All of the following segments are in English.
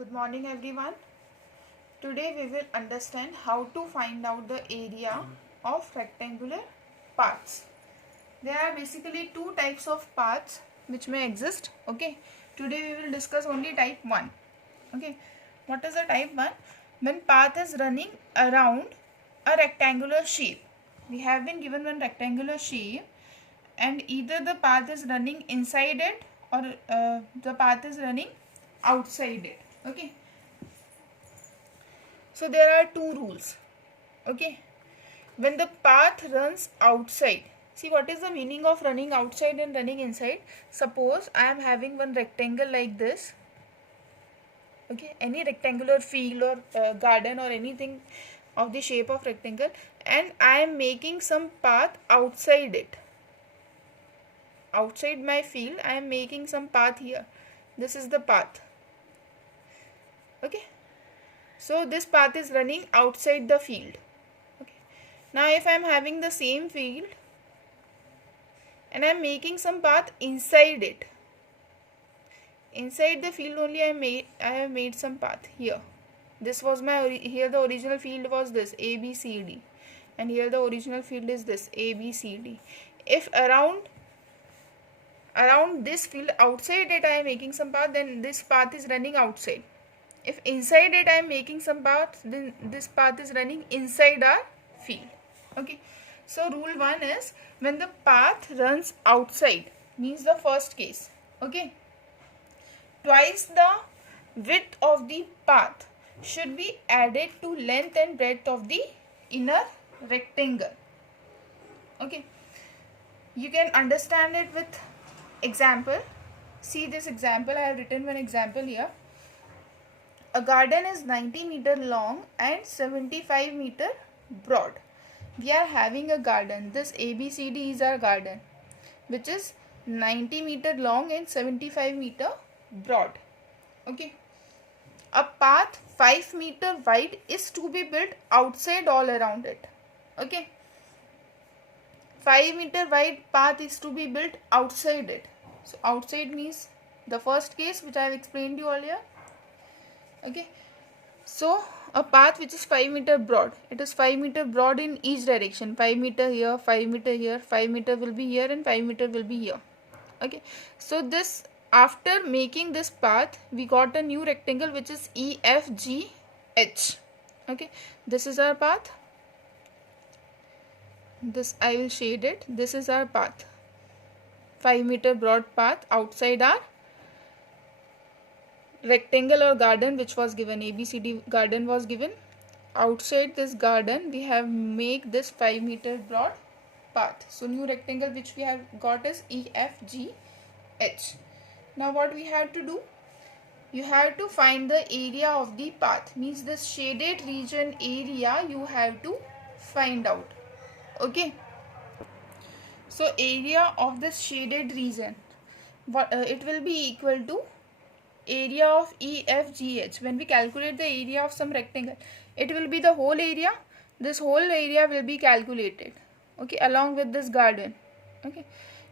Good morning everyone. Today we will understand how to find out the area of rectangular paths. There are basically two types of paths which may exist. Okay. Today we will discuss only type 1. Okay. What is the type 1? When path is running around a rectangular shape. We have been given one rectangular shape and either the path is running inside it or the path is running outside it. Okay. So there are two rules. Okay. When the path runs outside, see what is the meaning of running outside and running inside. Suppose I am having one rectangle like this. Okay, any rectangular field or garden or anything of the shape of rectangle, and I am making some path outside it. Outside my field, I am making some path here. This is the path. Okay. So this path is running outside the field. Okay. Now if I am having the same field and I am making some path inside it. Inside the field only I have made some path here. This was here the original field was this A, B, C, D. And here the original field is this A, B, C, D. If around this field outside it I am making some path, then this path is running outside. If inside it I am making some path, then this path is running inside our field. Okay. So rule 1 is when the path runs outside, means the first case. Okay. Twice the width of the path should be added to length and breadth of the inner rectangle. Okay. You can understand it with example. See this example. I have written one example here. A garden is 90 meter long and 75 meter broad. We are having a garden. This ABCD is our garden, which is 90 meter long and 75 meter broad. Okay. A path 5 meter wide is to be built outside all around it. Okay. 5 meter wide path is to be built outside it. So outside means the first case which I have explained to you earlier. Okay, so a path which is 5 meter broad, it is 5 meter broad in each direction. 5 meter here, 5 meter here, 5 meter will be here and 5 meter will be here. Okay, so this, after making this path, we got a new rectangle which is EFGH. Okay, this is our path. This I will shade it. This is our path. 5 meter broad path outside our rectangle or garden which was given. ABCD garden was given. Outside this garden we have make this 5 meter broad path. So new rectangle which we have got is EFGH. Now what we have to do? You have to find the area of the path. Means this shaded region area you have to find out. Okay. So area of this shaded region, it will be equal to area of EFGH. When we calculate the area of some rectangle, it will be the whole area. This whole area will be calculated, okay, along with this garden. Okay.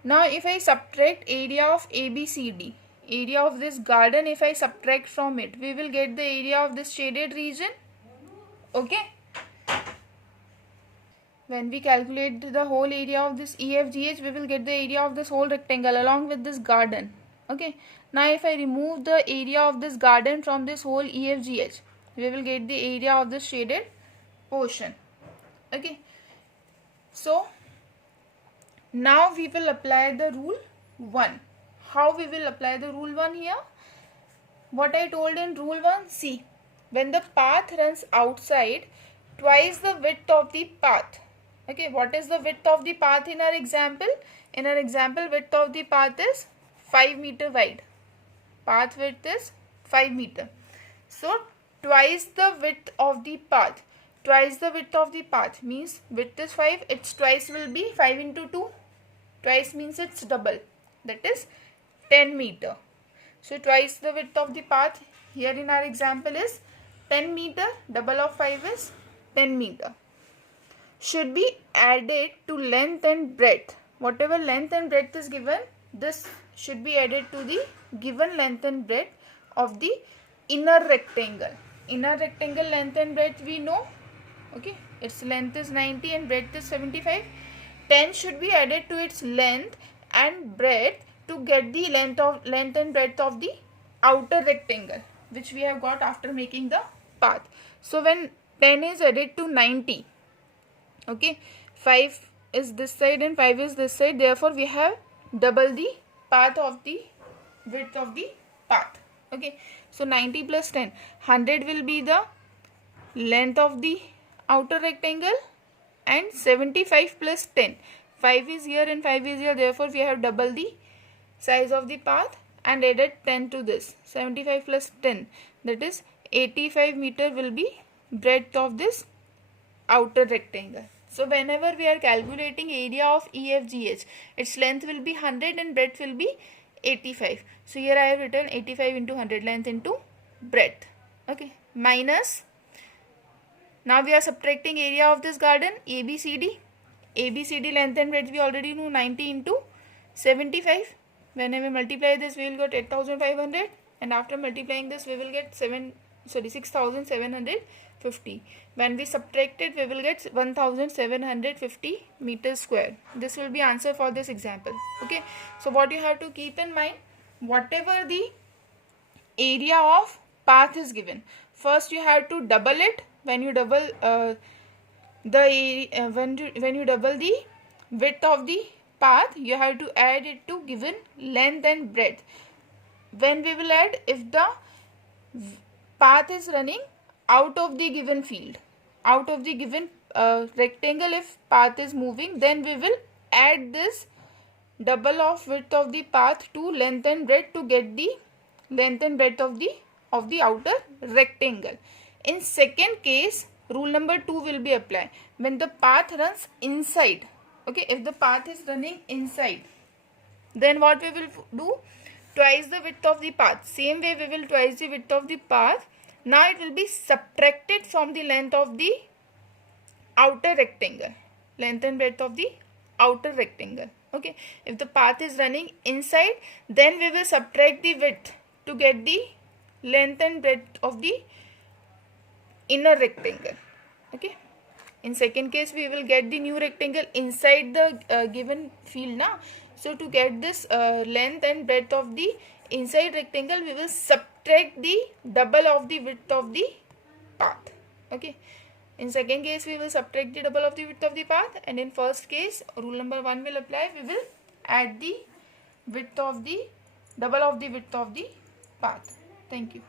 Now if I subtract area of ABCD, area of this garden, if I subtract from it, we will get the area of this shaded region. Okay. When we calculate the whole area of this EFGH, we will get the area of this whole rectangle along with this garden. Okay. Now if I remove the area of this garden from this whole EFGH, we will get the area of this shaded portion. Okay. So now we will apply the rule 1. How we will apply the rule 1 here? What I told in rule 1, see, when the path runs outside, twice the width of the path. Okay, what is the width of the path in our example? In our example, width of the path is 5 meter wide. Path width is 5 meter. So twice the width of the path. Twice the width of the path means width is 5. Its twice will be 5 into 2. Twice means it's double. That is 10 meter. So twice the width of the path here in our example is 10 meter. Double of 5 is 10 meter. Should be added to length and breadth. Whatever length and breadth is given, this should be added to the given length and breadth of the inner rectangle. Inner rectangle length and breadth we know. Okay, its length is 90 and breadth is 75. 10 should be added to its length and breadth to get the length and breadth of the outer rectangle, which we have got after making the path. So when 10 is added to 90, okay, 5 is this side and 5 is this side, therefore we have double the path of the width of the path. Okay, so 90 plus 10, 100 will be the length of the outer rectangle, and 75 plus 10, 5 is here and 5 is here, therefore we have double the size of the path and added 10 to this. 75 plus 10, that is 85 meter will be breadth of this outer rectangle. So whenever we are calculating area of EFGH, its length will be 100 and breadth will be 85. So here I have written 85 into 100, length into breadth. Okay, minus, now we are subtracting area of this garden, ABCD. ABCD length and breadth we already know, 90 into 75. When we multiply this, we will get 8500, and after multiplying this we will get 6750. When we subtract it, we will get 1750 meters square. This will be answer for this example. Okay, so what you have to keep in mind, whatever the area of path is given, first you have to double it. When you double when you double the width of the path, you have to add it to given length and breadth. When we will add, if the path is running out of the given field, out of the given rectangle, if path is moving, then we will add this double of width of the path to length and breadth to get the length and breadth of the outer rectangle. In second case, rule number 2 will be applied. When the path runs inside, okay, if the path is running inside, then what we will do, twice the width of the path. Same way we will twice the width of the path. Now it will be subtracted from the length of the outer rectangle, length and breadth of the outer rectangle. Okay, if the path is running inside, then we will subtract the width to get the length and breadth of the inner rectangle. Okay, in second case we will get the new rectangle inside the given field now. So to get this length and breadth of the inside rectangle, we will subtract the double of the width of the path. Okay, in second case we will subtract the double of the width of the path, and in first case rule number 1 will apply. We will add the width of the double of the width of the path. Thank you.